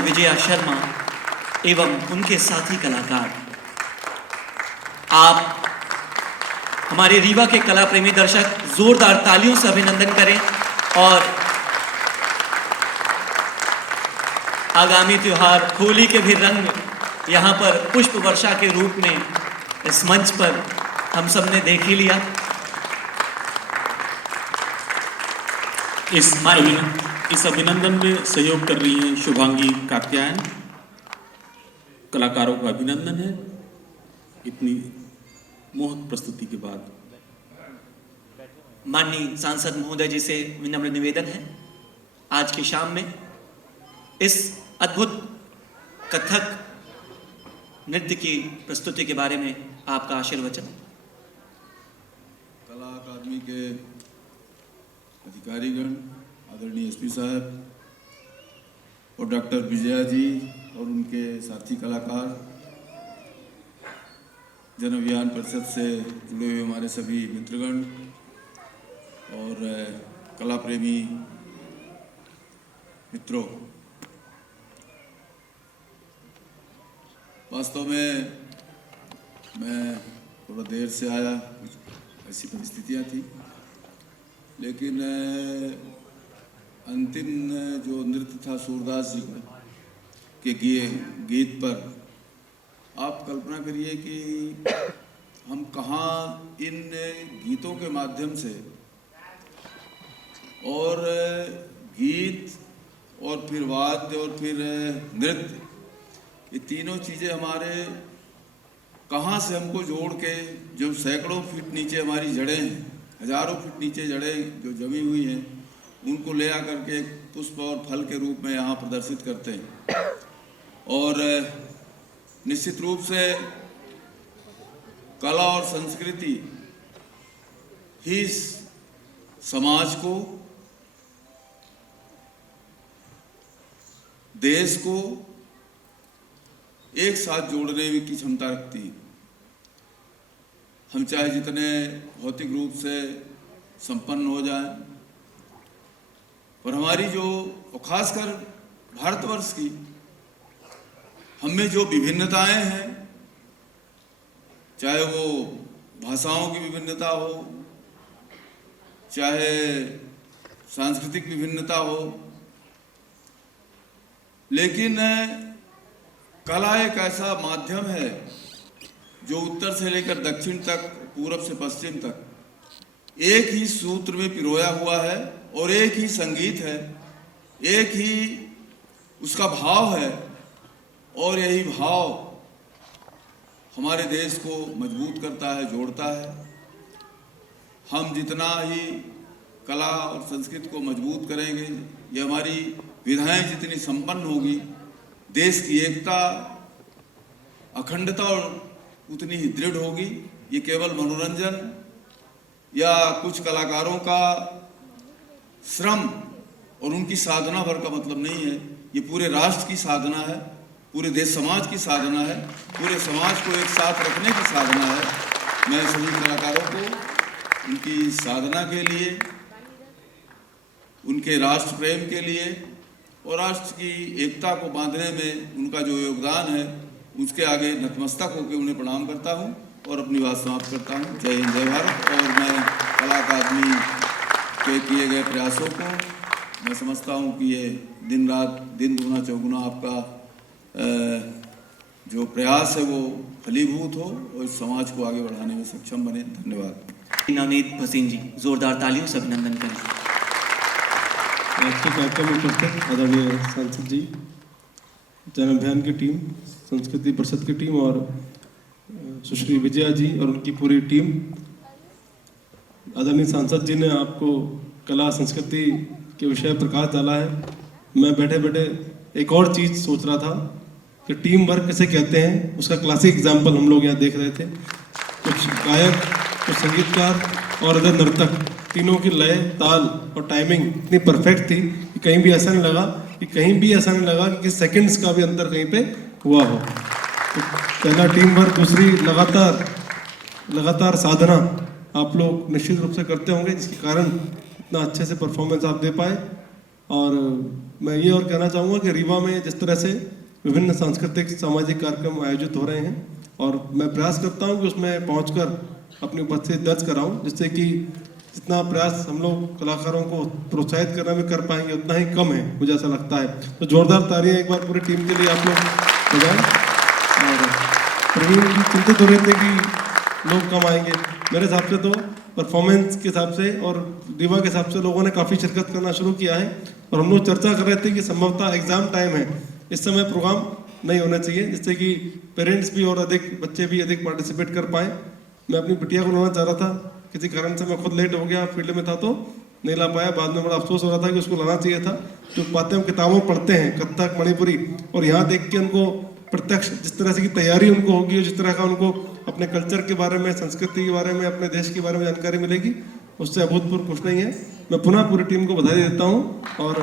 विजया शर्मा एवं उनके साथी कलाकार, आप हमारे रीवा के कला प्रेमी दर्शक जोरदार तालियों से अभिनंदन करें और आगामी त्योहार होली के भी रंग यहाँ पर पुष्प वर्षा के रूप में इस मंच पर हम सब ने देख ही लिया। इस अभिनंदन में सहयोग कर रही हैं शुभांगी कात्यायन। कलाकारों का अभिनंदन है इतनी मोहक प्रस्तुति के बाद। माननीय सांसद महोदय जी से विनम्र निवेदन है, आज की शाम में इस अद्भुत कथक नृत्य की प्रस्तुति के बारे में आपका आशीर्वचन। कला अकादमी के अधिकारीगण, आदरणीय एसपी साहब और डॉक्टर विजया जी और उनके साथी कलाकार, जन अभियान परिषद से जुड़े हुए हमारे सभी मित्रगण और कला प्रेमी मित्रों, वास्तव में मैं थोड़ा देर से आया, कुछ ऐसी परिस्थितियाँ थी, लेकिन अंतिम जो नृत्य था सूरदास जी का के गीत पर आप कल्पना करिए कि हम कहाँ इन गीतों के माध्यम से और गीत और फिर वाद्य और फिर नृत्य, ये तीनों चीज़ें हमारे कहाँ से हमको जोड़ के, जो सैकड़ों फीट नीचे हमारी जड़ें हैं, हजारों फीट नीचे जड़ें जो जमी हुई हैं, उनको ले आकर के एक पुष्प और फल के रूप में यहाँ प्रदर्शित करते हैं। और निश्चित रूप से कला और संस्कृति ही समाज को, देश को एक साथ जोड़ने की क्षमता रखती है। हम चाहे जितने भौतिक रूप से संपन्न हो जाएं, पर हमारी जो, और खासकर भारतवर्ष की, हम में जो विभिन्नताएं हैं, चाहे वो भाषाओं की विभिन्नता हो, चाहे सांस्कृतिक विभिन्नता हो, लेकिन कला एक ऐसा माध्यम है जो उत्तर से लेकर दक्षिण तक, पूरब से पश्चिम तक एक ही सूत्र में पिरोया हुआ है और एक ही संगीत है, एक ही उसका भाव है। और यही भाव हमारे देश को मजबूत करता है, जोड़ता है। हम जितना ही कला और संस्कृति को मजबूत करेंगे, ये हमारी विधाएं जितनी संपन्न होगी, देश की एकता, अखंडता और उतनी ही दृढ़ होगी। ये केवल मनोरंजन या कुछ कलाकारों का श्रम और उनकी साधना भर का मतलब नहीं है। ये पूरे राष्ट्र की साधना है, पूरे देश समाज की साधना है, पूरे समाज को एक साथ रखने की साधना है। मैं सभी कलाकारों को उनकी साधना के लिए, उनके राष्ट्र प्रेम के लिए और राष्ट्र की एकता को बांधने में उनका जो योगदान है, उसके आगे नतमस्तक होकर उन्हें प्रणाम करता हूं और अपनी बात समाप्त करता हूं। जय हिंद, जय भारत। और मैं कला अकादमी के किए गए प्रयासों को मैं समझता हूं कि ये दिन रात, दिन दुगना चौगुना आपका जो प्रयास है वो फलीभूत हो और इस समाज को आगे बढ़ाने में सक्षम बने। धन्यवाद। नवनीत भसीन जी, जोरदार तालियों से अभिनंदन करें। आज के कार्यक्रम में उपस्थित आदरणीय सांसद जी, जन अभियान की टीम, संस्कृति परिषद की टीम और सुश्री विजया जी और उनकी पूरी टीम। आदरणीय सांसद जी ने आपको कला संस्कृति के विषय प्रकाश डाला है। मैं बैठे बैठे एक और चीज़ सोच रहा था कि टीम वर्क किसे कहते हैं, उसका क्लासिक एग्जाम्पल हम लोग यहाँ देख रहे थे। कुछ गायक, कुछ संगीतकार और अदर नर्तक, तीनों की लय, ताल और टाइमिंग इतनी परफेक्ट थी कि कहीं भी ऐसा नहीं लगा कि किसी सेकंड्स का भी अंतर कहीं पे हुआ हो। तो पहला टीम वर्क, दूसरी लगातार साधना आप लोग निश्चित रूप से करते होंगे, जिसके कारण इतना अच्छे से परफॉर्मेंस आप दे पाए। और मैं ये और कहना चाहूँगा कि रीवा में जिस तरह से विभिन्न सांस्कृतिक सामाजिक कार्यक्रम आयोजित हो रहे हैं, और मैं प्रयास करता हूँ कि उसमें पहुँचकर अपनी उपस्थिति दर्ज कराऊँ, जिससे कि जितना प्रयास हम लोग कलाकारों को प्रोत्साहित करने में कर पाएंगे उतना ही कम है, मुझे ऐसा लगता है। तो जोरदार तालियां एक बार पूरी टीम के लिए आप लोग बजाएं। और प्रवीण जी चिंतित हो रहे थे कि लोग कम आएंगे। मेरे हिसाब से तो परफॉर्मेंस के हिसाब से और रीवा के हिसाब से लोगों ने काफ़ी शिरकत करना शुरू किया है। और हम लोग चर्चा कर रहे थे कि संभवतः एग्ज़ाम टाइम है, इस समय प्रोग्राम नहीं होना चाहिए, जिससे कि पेरेंट्स भी और अधिक, बच्चे भी अधिक पार्टिसिपेट कर पाएँ। मैं अपनी बिटिया को लाना चाह रहा था, किसी कारण से मैं खुद लेट हो गया, फील्ड में था तो नहीं ला पाया। बाद में बड़ा अफसोस हो रहा था कि उसको लाना चाहिए था। जो बातें हम किताबों पढ़ते हैं, कथक, मणिपुरी, और यहाँ देख के उनको प्रत्यक्ष जिस तरह से की तैयारी उनको होगी और जिस तरह का उनको अपने कल्चर के बारे में, संस्कृति के बारे में, अपने देश के बारे में जानकारी मिलेगी, उससे अभूतपूर्व कुछ नहीं है। मैं पुनः पूरी टीम को बधाई देता हूँ और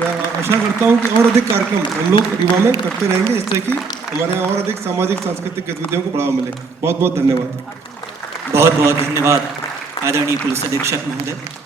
मैं आशा करता हूँ कि और अधिक कार्यक्रम हम लोग रीवा में करते रहेंगे, जिससे कि हमारे यहाँ और अधिक सामाजिक सांस्कृतिक गतिविधियों को बढ़ावा मिले। बहुत बहुत धन्यवाद। बहुत बहुत धन्यवाद आदरणीय पुलिस अधीक्षक महोदय।